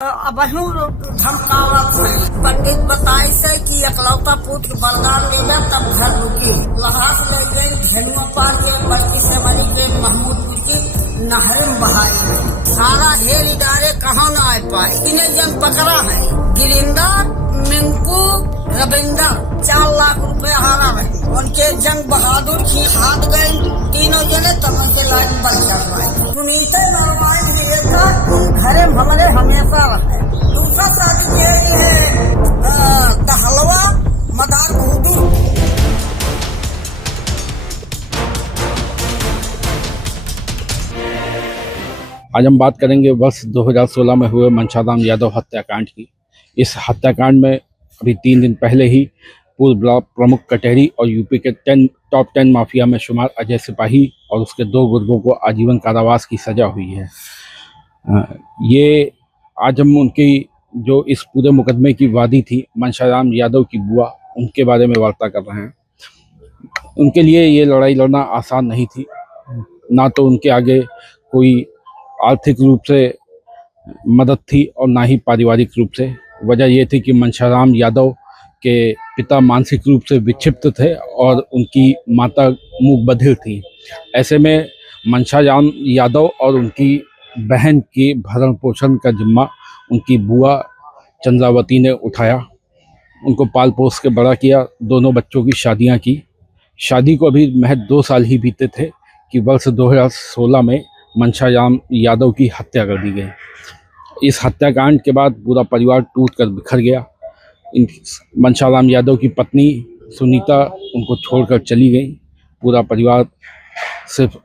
अबहू धमकावत है। पंडित बताई से कि एकलौता पुत्र बरदान देगा तब घर रुकी। लहास ले गई धेनुआ पार के बस्ती से बनी के महमूदपुर की नहर में बहाई। सारा ढेर इदारे कहाँ न आ पाए। इन्हें जन पकड़ा है गिरिंदर, मिंकू, रविंदर। 4 लाख रुपए हारा रहे। उनके जंग बहादुर की हाथ गए तीनों जने तब से लाइन बंद करवाए। सुनीते नरवाइन घरे हमारे हमेशा रहे। दूसरा शादी के है दहलवा मदार भूडू। आज हम बात करेंगे वर्ष 2016 में हुए मनशाराम यादव हत्याकांड की। इस हत्याकांड में अभी 3 दिन पहले ही पूर्व ब्लॉक प्रमुख कटहरी और यूपी के टॉप 10 माफिया में शुमार अजय सिपाही और उसके 2 गुर्गों को आजीवन कारावास की सजा हुई है। ये आज हम उनकी जो इस पूरे मुकदमे की वादी थी मनशाराम यादव की बुआ, उनके बारे में वार्ता कर रहे हैं। उनके लिए ये लड़ाई लड़ना आसान नहीं थी। ना तो उनके आगे कोई आर्थिक रूप से मदद थी और ना ही पारिवारिक रूप से। वजह यह थी कि मनशाराम यादव के पिता मानसिक रूप से विक्षिप्त थे और उनकी माता मूक बधिर थी। ऐसे में मनशाराम यादव और उनकी बहन की भरण पोषण का जिम्मा उनकी बुआ चंद्रावती ने उठाया। उनको पाल पोस के बड़ा किया। दोनों बच्चों की शादियां की। शादी को अभी महज 2 साल ही बीते थे कि वर्ष 2016 में मनशाराम यादव की हत्या कर दी गई। इस हत्याकांड के बाद पूरा परिवार टूटकर बिखर गया। मनशाराम यादव की पत्नी सुनीता उनको छोड़कर चली गई। पूरा परिवार सिर्फ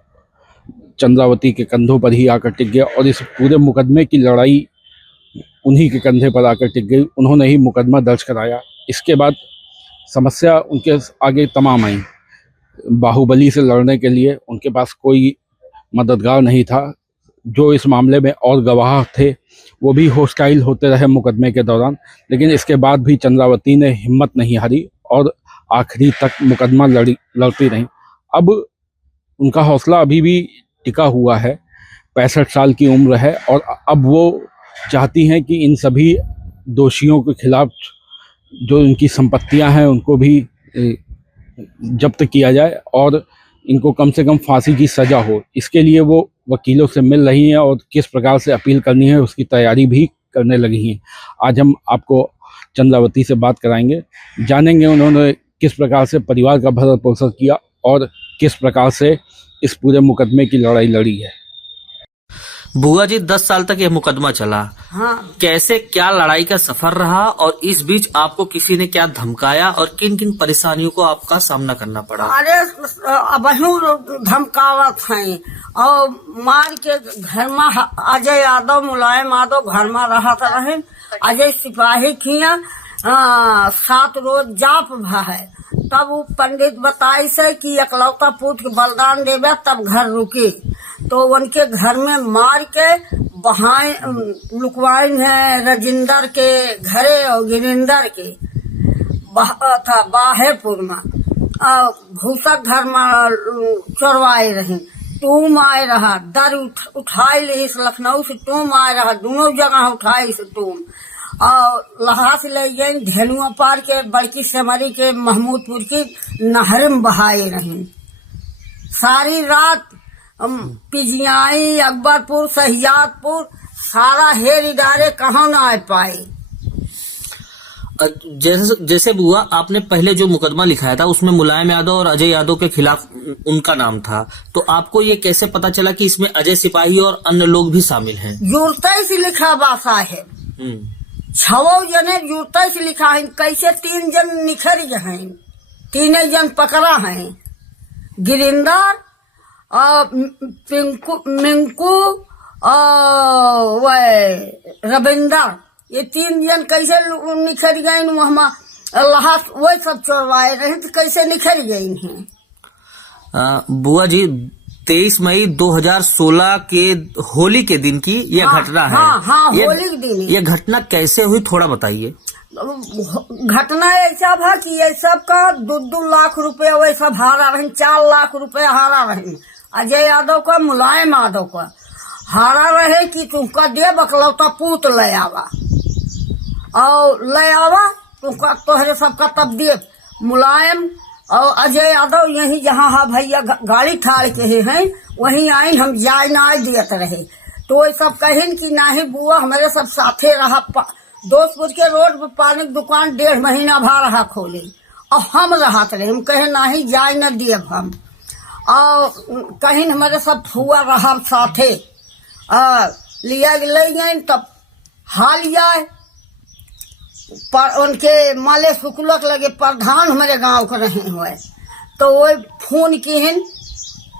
चंद्रावती के कंधों पर ही आकर टिक गया और इस पूरे मुकदमे की लड़ाई उन्हीं के कंधे पर आकर टिक गई। उन्होंने ही मुकदमा दर्ज कराया। इसके बाद समस्या उनके आगे तमाम आई। बाहुबली से लड़ने के लिए उनके पास कोई मददगार नहीं था। जो इस मामले में और गवाह थे वो भी होस्टाइल होते रहे मुकदमे के दौरान, लेकिन इसके बाद भी चंद्रावती ने हिम्मत नहीं हारी और आखिरी तक मुकदमा लड़ती रही। अब उनका हौसला अभी भी टिका हुआ है। 65 साल की उम्र है और अब वो चाहती हैं कि इन सभी दोषियों के खिलाफ जो इनकी संपत्तियां हैं उनको भी जब्त किया जाए और इनको कम से कम फांसी की सजा हो। इसके लिए वो वकीलों से मिल रही हैं और किस प्रकार से अपील करनी है उसकी तैयारी भी करने लगी हैं। आज हम आपको चंद्रावती से बात कराएंगे, जानेंगे उन्होंने किस प्रकार से परिवार का भरण पोषण किया और किस प्रकार से इस पूरे मुकदमे की लड़ाई लड़ी है। बुआ जी, 10 साल तक यह मुकदमा चला। हाँ। कैसे क्या लड़ाई का सफर रहा और इस बीच आपको किसी ने क्या धमकाया और किन किन परेशानियों को आपका सामना करना पड़ा? अरे अबहू धमकावत है और मार के घर में अजय यादव, मुलायम यादव घर में रहत रहे। अजय सिपाही किया 7 रोज जाप है। तब वो पंडित बताई से कि एकलौता पुत्र बलिदान देवे तब घर रुकी। तो उनके घर में मार के बहाई लुकवाइन है रजिंदर के घरे और गिरिंदर के था बाहेपुर में। भूसक घर में चोरवाए रही। टूम आए रहा, दर उठाई ली लखनऊ से टूम आए रहा। दोनों जगह उठाई से टूम और लहास ले गई धेनुआ पार के बड़की सेमरी के महमूदपुर की नहर में बहाई रही। सारी रात पिजियाई, अकबरपुर, सहियादपुर सारा हेर इदारे कहाँ न आ पाए। जैसे बुआ, आपने पहले जो मुकदमा लिखाया था उसमें मुलायम यादव और अजय यादव के खिलाफ उनका नाम था, तो आपको ये कैसे पता चला कि इसमें अजय सिपाही और अन्य लोग भी शामिल हैं? जुड़ते से लिखा बासा है। 6 जने जुड़ते से लिखा है। कैसे 3 जन निखर गए, 3 जन पकड़ा है। गिरिंदर और मिंकू और रविंदर, ये 3 जन कैसे निखर गए। वहाँ वही सब चोरवाए रहे तो कैसे निखर गए हैं। बुआ जी, 23 मई 2016 के होली के दिन की यह घटना है। हाँ, होली के दिन। यह घटना कैसे हुई, थोड़ा बताइए। घटना ऐसा था कि ये सब का 2 लाख रुपए वैसा हारा रहे। 4 लाख रुपए हारा रहे अजय यादव का, मुलायम यादव का। हारा रहे कि तुमका दे बकलौता पूत ले आवा और ले आवा तुमका तोहरे सबका तब दे। मुलायम और अजय यादव यही जहाँ हा भैया गाड़ी ठाड़ के हैं वहीं आइन, हम जाय ना दियत रहे। तो वो सब कहिन कि नाही बुआ हमारे सब साथे रहा। दोस्तपुर के रोड पर पानी की दुकान 1.5 महीना भा रहा खोले और हम रहते रहे। हम कहे नाही जाय न दियब हम। और कहिन हमारे सब फुआ रहा साथे लिया ले गए। तब हाल जाए पर उनके माले शुक्लक लगे प्रधान हमारे गांव के रहे हुए। तो वो फोन किहन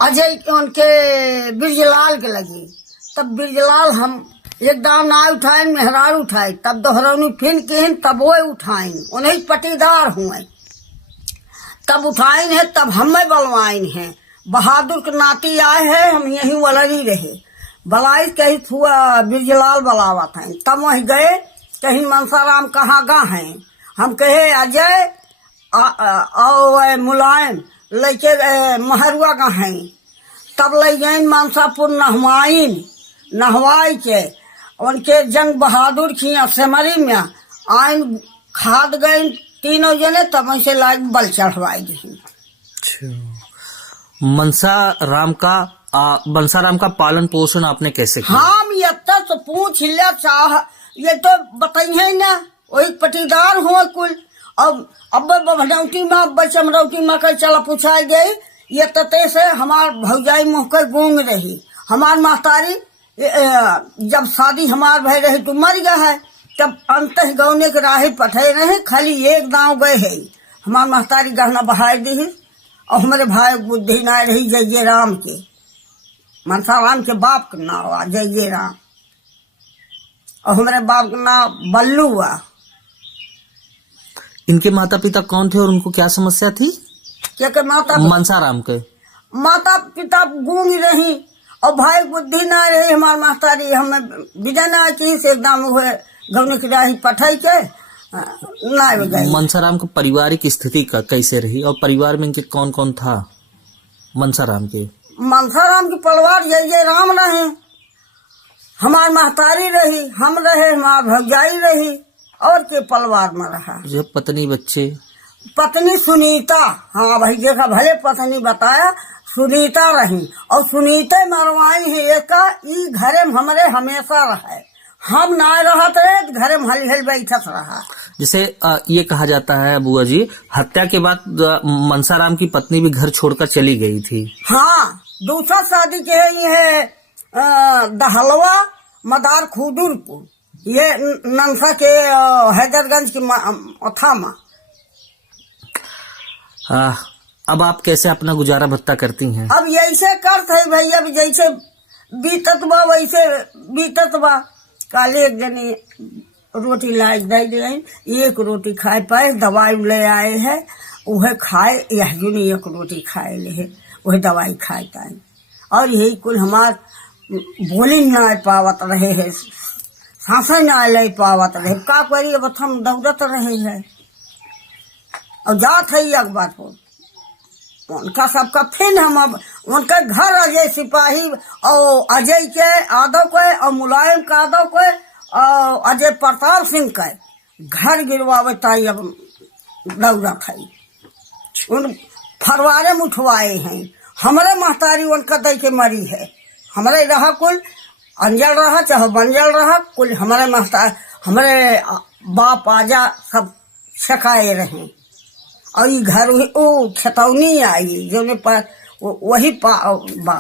अजय उनके बिरजलाल के लगी। तब बिरजलाल हम एकदम ना उठाए मेहरार उठाए। तब दोहरौनी फिर किहन तब वो उठाइन उन्हीं पटीदार हुए। तब उठाइन है तब हमें बलवाइन है। बहादुर के नाती आए हैं हम यहीं वलरी रहे। बलाई कहीं फुआ बिरजलाल बलावा था। तब वहीं गए कहीं मनसाराम कहाँ गा हैं। हम कहे अजय और मुलायम लेके महरुआ गा हैं। तब ले गए मनसापुर नहवाई के उनके जंग बहादुर खिया सेमरी में आइन खाद गए 3 जने। तब ऐसे लाइक बल चढ़वाई गई। मनसाराम का पालन पोषण आपने कैसे किया? हम ये तो पूछ लिया चाह ये तो बताइए ना वही पटीदार हुआ कुल। अब भनौती में चमरौती में कहीं चला पूछाई गई। ये तते से हमार भौजाई मुँह के गूंग रही। हमार महतारी जब शादी हमार भय रही तो मर गया है। तब अंत गौने के राह पठे रहे खाली एक गाँव गए है। हमार महतारी गहना बहाय दी और हमारे भाई बुद्धि ना रही जय राम के मनसाराम के बाप का नाम हुआ जय राम और हमारे बाप का नाम बल्लू हुआ। इनके माता पिता कौन थे और उनको क्या समस्या थी? क्या माता मनसाराम के माता पिता गूंगी रही और भाई बुद्धि ना रही। हमारे महतारी हमें बिजना की से एकदम हुए गौने की राही पठाई के ना गए। मनसाराम का पारिवारिक स्थिति का कैसे रही और परिवार में इनके कौन कौन था? मनसाराम के परिवार जय राम रहे। हमार महतारी रही हम रहे हमार भौजाई रही और के परिवार में रहा। जो पत्नी बच्चे पत्नी सुनीता हाँ भाई देखा भले पत्नी बताया सुनीता रही और सुनीता मरवाई है एक ई घरे में हमारे हमेशा रहे। हम ना रहत रहे घरे में हल हल बैठत रहा। जैसे ये कहा जाता है बुआ जी हत्या के बाद मनसाराम की पत्नी भी घर छोड़कर चली गई थी। हाँ दूसरा शादी के ये है दहलवा मदार खुदुरपुर ये नंसा के हैदरगंज की था माँ। अब आप कैसे अपना गुजारा भत्ता करती हैं? अब यैसे करते है भैया जैसे बीतत बा वैसे बीतत बा। काले एक जनी रोटी लाई दे गई। एक रोटी खाए पाए दवाई ले आए है वह खाए यह जुनी एक रोटी खाए ले वह दवाई खाए ताई। और यही कुल हमार बोली ना पावत रहे है सांसें ना ले पावत रहे। का करी अब हम दौड़त रहे है और जात है एक बार को उनका सबका फिर हम अब उनके घर अजय सिपाही और अजय के यादव के और मुलायम का यादव के और अजय प्रताप सिंह के घर गिरवावे ताई अब दौड़ा थी उन फरवारे में उठवाए हैं। हमारे महतारी उनका दे के मरी है। हमारे रहा कुल अंजल रहा चाहे बंजल रहा कुल हमारे महतार हमारे बाप आजा सब छकाए रहे और ये घर वो छतौनी आई जो वही बा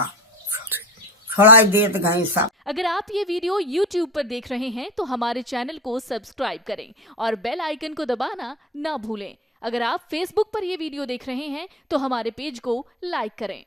छड़ाई देत गई सब। अगर आप ये वीडियो YouTube पर देख रहे हैं तो हमारे चैनल को सब्सक्राइब करें और बेल आइकन को दबाना ना भूलें। अगर आप Facebook पर ये वीडियो देख रहे हैं तो हमारे पेज को लाइक करें।